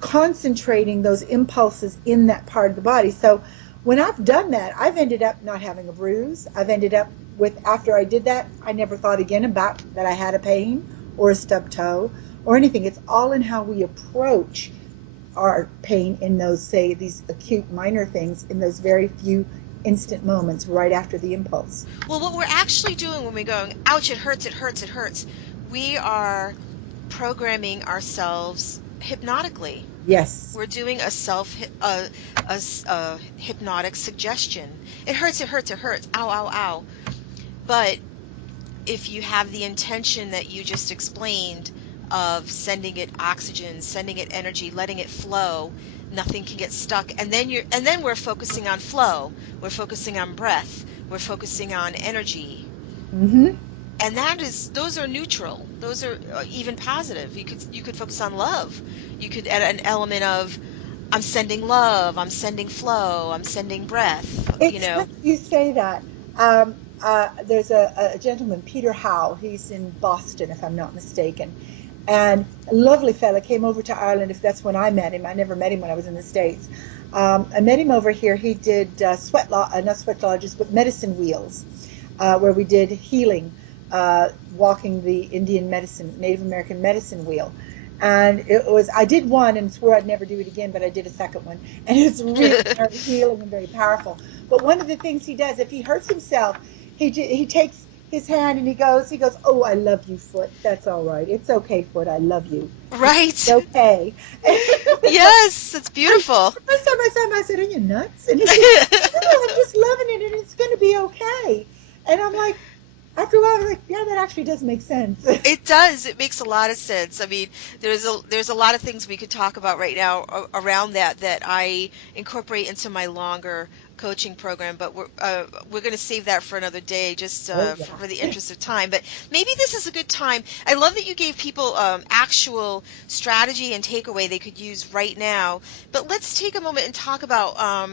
concentrating those impulses in that part of the body. So when I've done that, I've ended up not having a bruise. I've ended up with, after I did that, I never thought again about that I had a pain or a stubbed toe or anything. It's all in how we approach our pain in those, say, these acute minor things, in those very few instant moments right after the impulse. Well, what we're actually doing when we're going, ouch, it hurts, we are programming ourselves hypnotically. Yes. We're doing a hypnotic suggestion. It hurts, ow, ow, ow. But if you have the intention that you just explained of sending it oxygen, sending it energy, letting it flow, nothing can get stuck. And then we're focusing on flow. We're focusing on breath. We're focusing on energy. Mm-hmm. And those are neutral. Those are even positive. You could focus on love. You could add an element of, I'm sending love, I'm sending flow, I'm sending breath. It's funny you say that. There's a gentleman, Peter Howe. He's in Boston, if I'm not mistaken. And a lovely fella came over to Ireland, if that's when I met him. I never met him when I was in the States. I met him over here. He did not sweat lodges, but medicine wheels, where we did healing, walking the Indian medicine, Native American medicine wheel. And I did one and swore I'd never do it again, but I did a second one. And it's really very healing and very powerful. But one of the things he does, if he hurts himself, he takes his hand and he goes, oh, I love you, foot. That's all right. It's okay, foot. I love you. Right. It's okay. Yes, it's beautiful. First time I saw him, I said, are you nuts? And he said, no, I'm just loving it and it's going to be okay. And I'm like, after a while, I was like, yeah, that actually does make sense. It does. It makes a lot of sense. I mean, there's a lot of things we could talk about right now around that I incorporate into my longer coaching program, but we're going to save that for another day, just for the interest of time. But maybe this is a good time. I love that you gave people actual strategy and takeaway they could use right now. But let's take a moment and talk about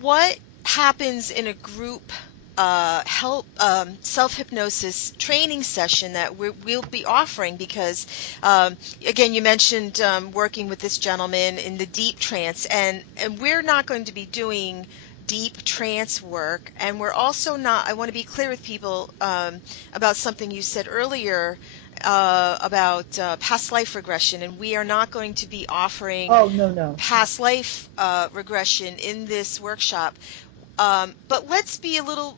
what happens in a group self-hypnosis training session that we'll be offering, because again, you mentioned working with this gentleman in the deep trance, and we're not going to be doing deep trance work, and we're also not, I want to be clear with people about something you said earlier about past life regression, and we are not going to be offering past life regression in this workshop. But let's be a little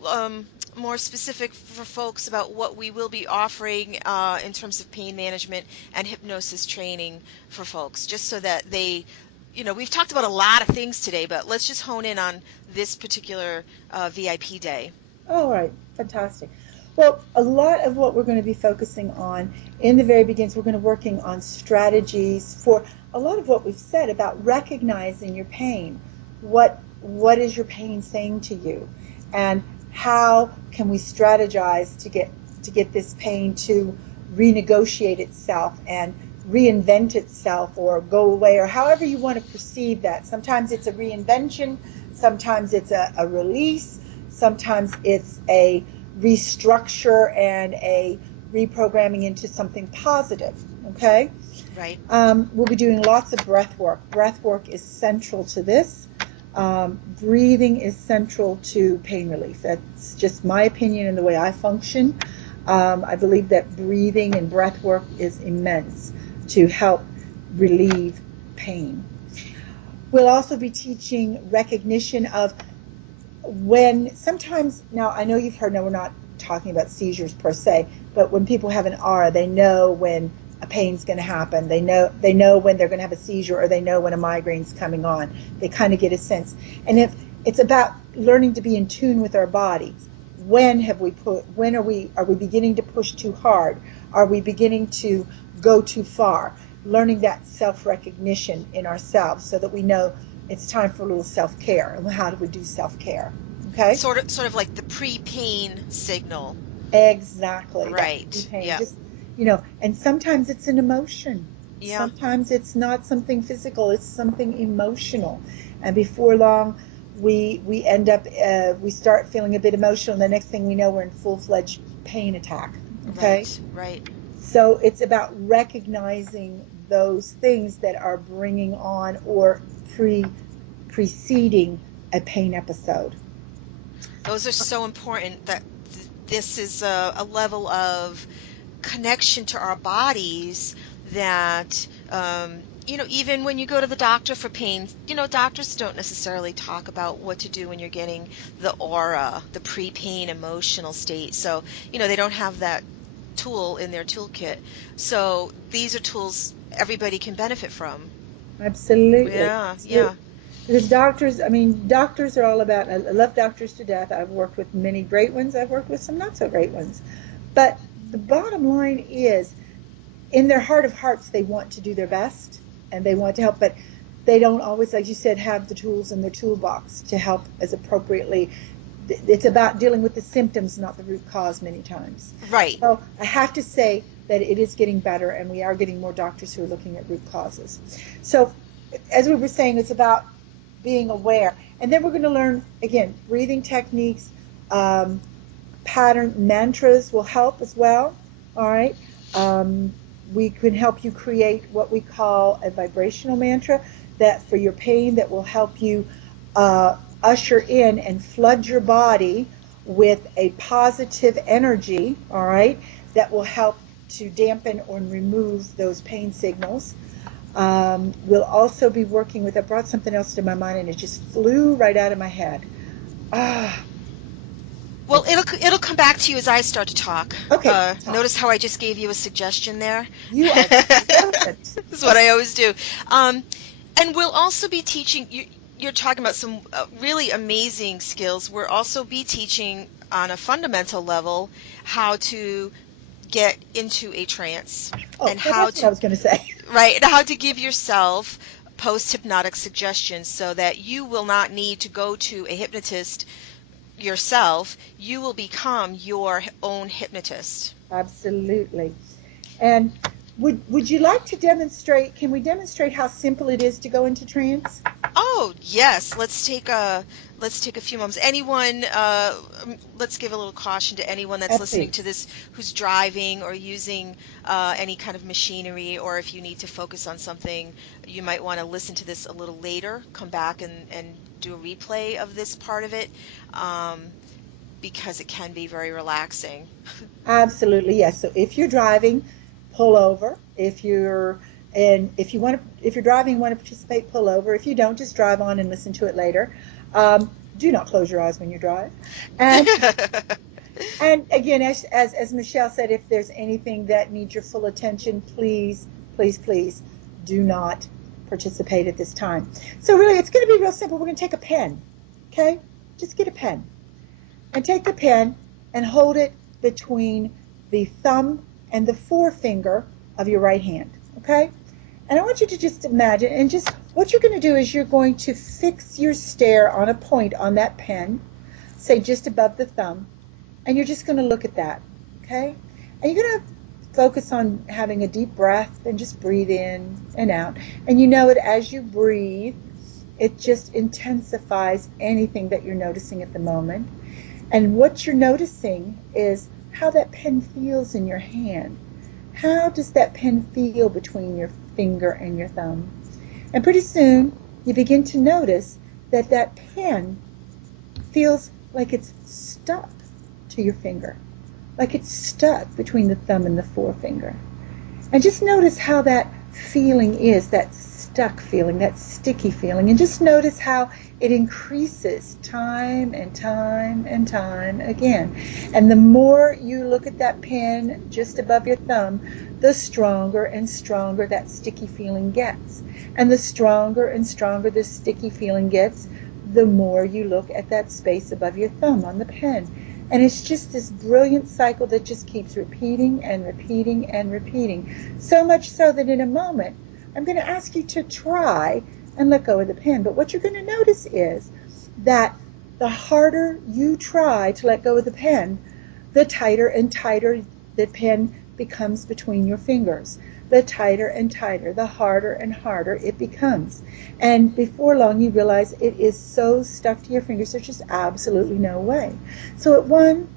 more specific for folks about what we will be offering in terms of pain management and hypnosis training for folks, just so that they, we've talked about a lot of things today, but let's just hone in on this particular VIP day. All right, fantastic. Well, a lot of what we're going to be focusing on in the very beginning, we're going to be working on strategies for a lot of what we've said about recognizing your pain. What is your pain saying to you, and how can we strategize to get this pain to renegotiate itself and reinvent itself or go away, or however you want to perceive that. Sometimes it's a reinvention, sometimes it's a release, sometimes it's a restructure and a reprogramming into something positive. Okay? Right. We'll be doing lots of breath work. Breath work is central to this. Breathing is central to pain relief. That's just my opinion and the way I function. I believe that breathing and breath work is immense to help relieve pain. We'll also be teaching recognition of when sometimes, now I know you've heard, now we're not talking about seizures per se, but when people have an aura, they know when a pain's going to happen. They know when they're going to have a seizure, or they know when a migraine's coming on. They kind of get a sense. And if it's about learning to be in tune with our bodies, when are we beginning to push too hard? Are we beginning to go too far? Learning that self-recognition in ourselves so that we know it's time for a little self-care. And how do we do self-care? Okay? Sort of like the pre-pain signal. Exactly. Right. Yeah. Just, and sometimes it's an emotion. Yeah. Sometimes it's not something physical, it's something emotional. And before long, we end up, we start feeling a bit emotional, and the next thing we know, we're in full-fledged pain attack. Okay. Right, right. So it's about recognizing those things that are bringing on or preceding a pain episode. Those are so important that this is a level of connection to our bodies that, even when you go to the doctor for pain, doctors don't necessarily talk about what to do when you're getting the aura, the pre-pain emotional state. So, they don't have that tool in their toolkit. So these are tools everybody can benefit from. Absolutely. Yeah, Absolutely. yeah. Because doctors, I mean, doctors are all about, I love doctors to death. I've worked with many great ones. I've worked with some not so great ones. But the bottom line is, in their heart of hearts, they want to do their best and they want to help, but they don't always, like you said, have the tools in their toolbox to help as appropriately. It's about dealing with the symptoms, not the root cause many times. Right. So I have to say that it is getting better, and we are getting more doctors who are looking at root causes. So as we were saying, it's about being aware. And then we're going to learn, again, breathing techniques, pattern mantras will help as well. All right. We can help you create what we call a vibrational mantra that for your pain that will help you usher in and flood your body with a positive energy, all right, that will help to dampen or remove those pain signals. We'll also be working with, I brought something else to my mind and it just flew right out of my head. Well, it'll come back to you as I start to talk. Okay. Notice how I just gave you a suggestion there? You are brilliant. This is what I always do. And we'll also be teaching, you're talking about some really amazing skills. We'll also be teaching on a fundamental level how to get into a trance and how that's what I was going to say. Right, and how to give yourself post-hypnotic suggestions so that you will not need to go to a hypnotist yourself. You will become your own hypnotist. Absolutely. And would you like to demonstrate, can we demonstrate how simple it is to go into trance? Oh, yes. Let's take a few moments. Anyone, let's give a little caution to anyone that's listening to this who's driving or using any kind of machinery, or if you need to focus on something, you might want to listen to this a little later, come back and do a replay of this part of it, because it can be very relaxing. Absolutely, yes. So if you're driving, pull over. If you're driving and want to participate, pull over. If you don't, just drive on and listen to it later. Do not close your eyes when you drive. And and again, as Michelle said, if there's anything that needs your full attention, please, please, please do not participate at this time. So really, it's going to be real simple. We're going to take a pen, okay? Just get a pen and take the pen and hold it between the thumb and the forefinger of your right hand, okay? And I want you to just imagine, and just what you're going to do is you're going to fix your stare on a point on that pen, say just above the thumb, and you're just going to look at that, okay? And you're going to focus on having a deep breath and just breathe in and out. And you know it as you breathe, it just intensifies anything that you're noticing at the moment. And what you're noticing is how that pen feels in your hand. How does that pen feel between your finger and your thumb? And pretty soon you begin to notice that that pen feels like it's stuck to your finger, like it's stuck between the thumb and the forefinger. And just notice how that feeling is, that stuck feeling, that sticky feeling, and just notice how it increases time and time and time again. And the more you look at that pen just above your thumb, the stronger and stronger that sticky feeling gets. And the stronger and stronger the sticky feeling gets, the more you look at that space above your thumb on the pen. And it's just this brilliant cycle that just keeps repeating and repeating and repeating. So much so that in a moment, I'm going to ask you to try and let go of the pen. But what you're going to notice is that the harder you try to let go of the pen, the tighter and tighter the pen becomes between your fingers. The tighter and tighter, the harder and harder it becomes. And before long, you realize it is so stuck to your fingers, there's just absolutely no way. So at 1,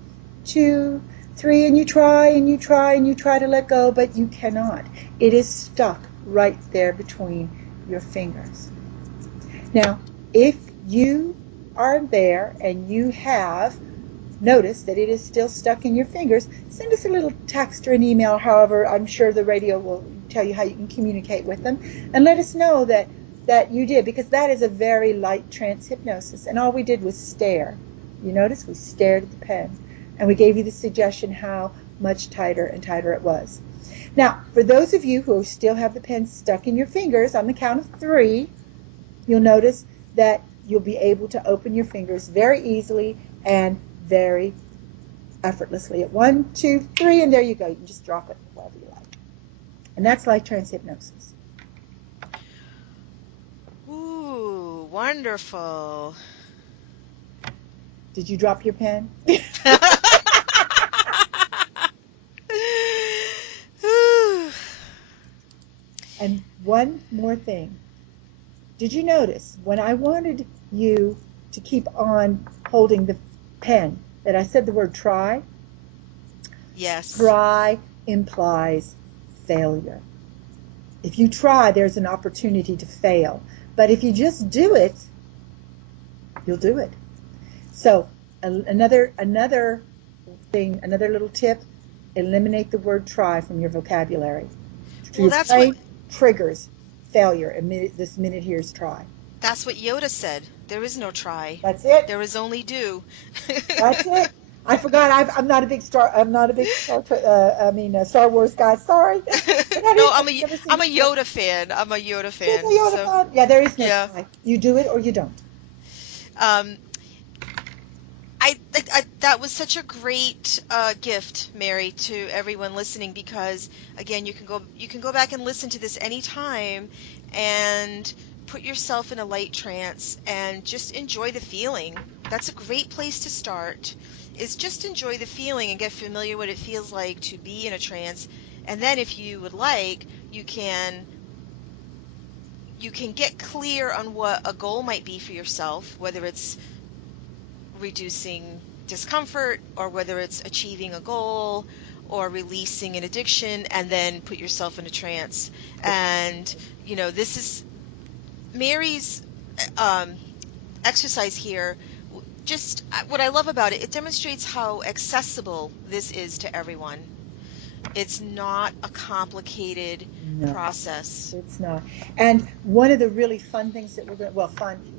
2, 3, and you try and you try and you try to let go, but you cannot. It is stuck right there between your fingers. Now, if you are there and you have noticed that it is still stuck in your fingers, send us a little text or an email. However, I'm sure the radio will tell you how you can communicate with them, and let us know that you did, because that is a very light trance hypnosis, and all we did was stare. You notice we stared at the pen, and we gave you the suggestion how much tighter and tighter it was. Now, for those of you who still have the pen stuck in your fingers, on the count of 3, you'll notice that you'll be able to open your fingers very easily and very effortlessly. At 1, 2, 3, and there you go. You can just drop it wherever you like. And that's light trance hypnosis. Ooh, wonderful. Did you drop your pen? And one more thing. Did you notice when I wanted you to keep on holding the pen that I said the word try? Yes. Try implies failure. If you try, there's an opportunity to fail. But if you just do it, you'll do it. So another thing, another little tip, eliminate the word try from your vocabulary. Well, that's what triggers failure. This minute here's try. That's what Yoda said. There is no try. That's it. There is only do. That's it. I forgot. I'm not a big Star Wars guy. Sorry. No, I'm a Yoda fan. I'm a Yoda fan. Fan? Yeah, there is no try. You do it or you don't. That was such a great gift, Mary, to everyone listening, because again, you can go back and listen to this anytime and put yourself in a light trance and just enjoy the feeling. That's a great place to start, is just enjoy the feeling and get familiar what it feels like to be in a trance. And then if you would like, you can get clear on what a goal might be for yourself, whether it's reducing discomfort or whether it's achieving a goal or releasing an addiction, and then put yourself in a trance. And this is Mary's exercise here. Just what I love about it, it demonstrates how accessible this is to everyone. It's not a complicated process. It's not. And one of the really fun things that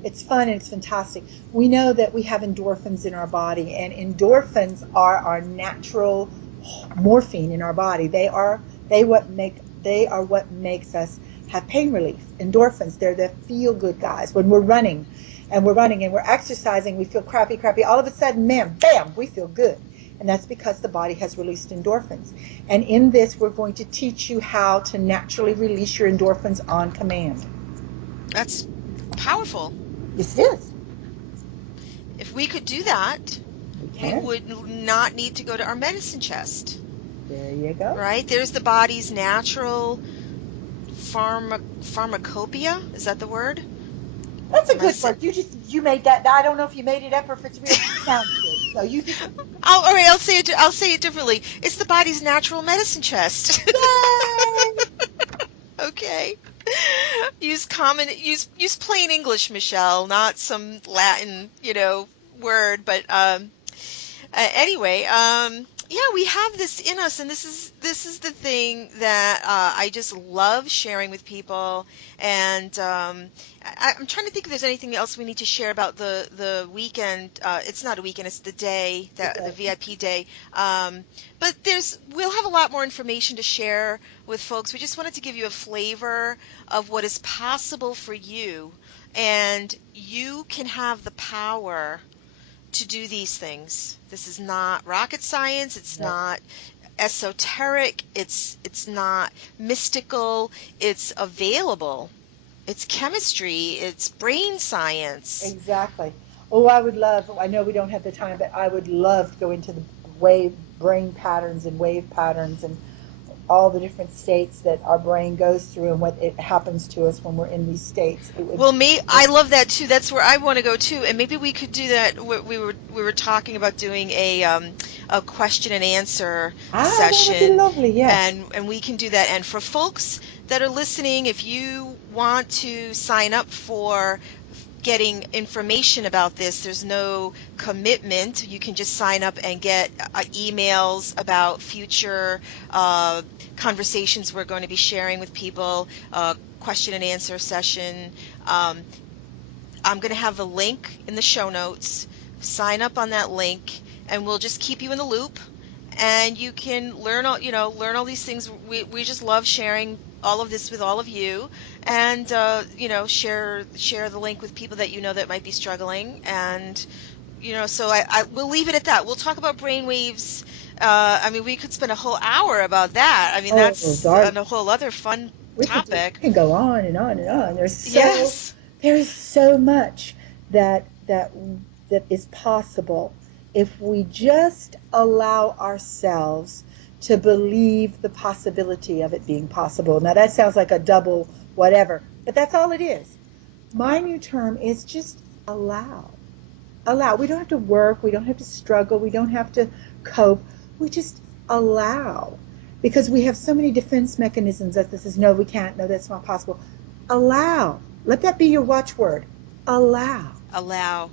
it's fun and it's fantastic. We know that we have endorphins in our body, and endorphins are our natural morphine in our body. They are what makes us have pain relief. Endorphins, they're the feel good guys. When we're running and we're exercising, we feel crappy. All of a sudden, bam, we feel good. And that's because the body has released endorphins. And in this, we're going to teach you how to naturally release your endorphins on command. That's powerful. Yes, it is. If we could do that, we would not need to go to our medicine chest. There you go. Right? There's the body's natural pharmacopoeia. Is that the word? That's a good word. You made that. I don't know if you made it up or if it's real. It sounds good. So you. All right. I'll say it differently. It's the body's natural medicine chest. Yay! Okay. Use plain English, Michelle, not some Latin, word. But anyway, yeah, we have this in us, and this is the thing that I just love sharing with people. And I'm trying to think if there's anything else we need to share about the weekend. It's not a weekend; it's the day, the VIP day. But we'll have a lot more information to share with folks. We just wanted to give you a flavor of what is possible for you, and you can have the power to do these things. This is not rocket science. It's not esoteric. It's not mystical. It's available. It's chemistry. It's brain science. Exactly. Oh, I know we don't have the time, but I would love to go into the brain patterns and wave patterns and all the different states that our brain goes through and what it happens to us when we're in these states. It would, Well, I love that too. That's where I want to go too. And maybe we could do that. We were talking about doing a question and answer that would be session, lovely, yes. and we can do that. And for folks that are listening, if you want to sign up for getting information about this, there's no commitment. You can just sign up and get emails about future conversations we're going to be sharing with people, question and answer session. I'm going to have a link in the show notes. Sign up on that link, and we'll just keep you in the loop. And you can learn all these things. We just love sharing all of this with all of you, and share the link with people that that might be struggling. And so I we'll leave it at that. We'll talk about brainwaves. We could spend a whole hour about that. That's a whole other fun topic. We can go on and on and on. There is so much that is possible if we just allow ourselves to believe the possibility of it being possible. Now that sounds like a double whatever, but that's all it is. My new term is just allow. Allow. We don't have to work. We don't have to struggle. We don't have to cope. We just allow. Because we have so many defense mechanisms that this is no, we can't, no, that's not possible. Allow. Let that be your watchword. Allow. Allow.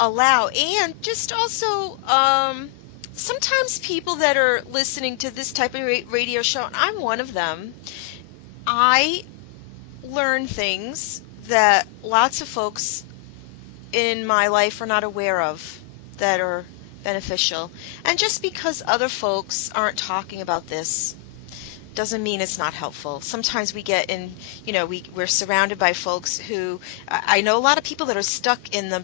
And just also, sometimes people that are listening to this type of radio show, and I'm one of them, I learn things that lots of folks in my life are not aware of that are beneficial. And just because other folks aren't talking about this doesn't mean it's not helpful. Sometimes we get in, we're surrounded by folks who, I know a lot of people that are stuck in the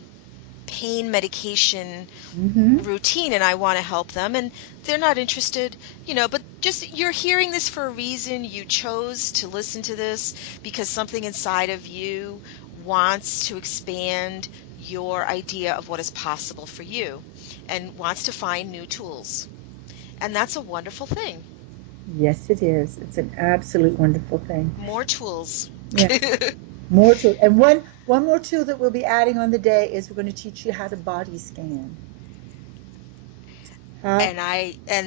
pain medication routine, and I want to help them, and they're not interested, but just you're hearing this for a reason. You chose to listen to this because something inside of you wants to expand your idea of what is possible for you and wants to find new tools. And that's a wonderful thing. Yes, it is. It's an absolute wonderful thing. More tools. Yeah. More tools. And one more tool that we'll be adding on the day is we're going to teach you how to body scan. And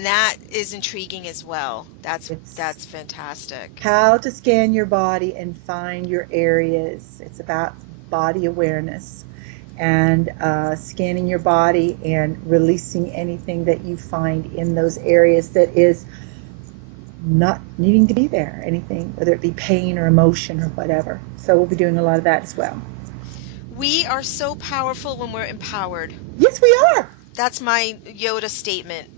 that is intriguing as well. That's fantastic. How to scan your body and find your areas. It's about body awareness and scanning your body and releasing anything that you find in those areas that is not needing to be there, anything, whether it be pain or emotion or whatever. So we'll be doing a lot of that as well. We are so powerful when we're empowered. Yes, we are. That's my Yoda statement.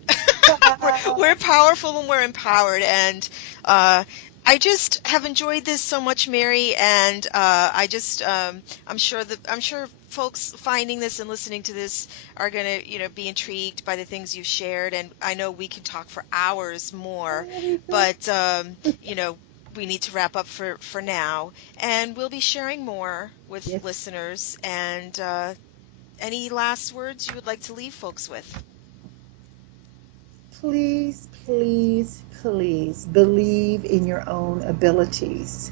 We're powerful when we're empowered, and I just have enjoyed this so much, Mary, and I'm sure folks finding this and listening to this are going to be intrigued by the things you've shared, and I know we can talk for hours more, but we need to wrap up for now, and we'll be sharing more with listeners. And any last words you would like to leave folks with? Please, please, please believe in your own abilities.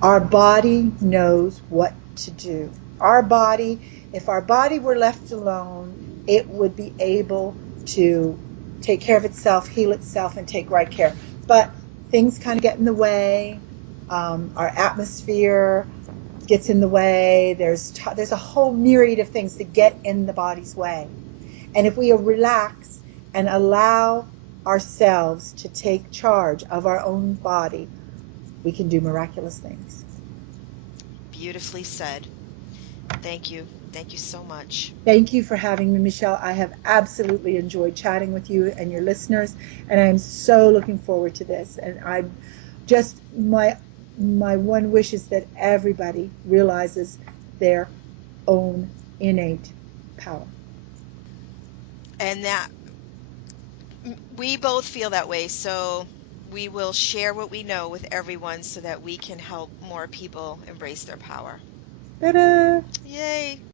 Our body knows what to do. If our body were left alone, it would be able to take care of itself, heal itself, and take right care. But things kind of get in the way. Our atmosphere gets in the way. There's a whole myriad of things that get in the body's way. And if we relax and allow ourselves to take charge of our own body, we can do miraculous things. Beautifully said. Thank you. Thank you so much. Thank you for having me, Michelle. I have absolutely enjoyed chatting with you and your listeners, and I am so looking forward to this. And I just, my one wish is that everybody realizes their own innate power. And that we both feel that way, so we will share what we know with everyone so that we can help more people embrace their power. Ta-da! Yay!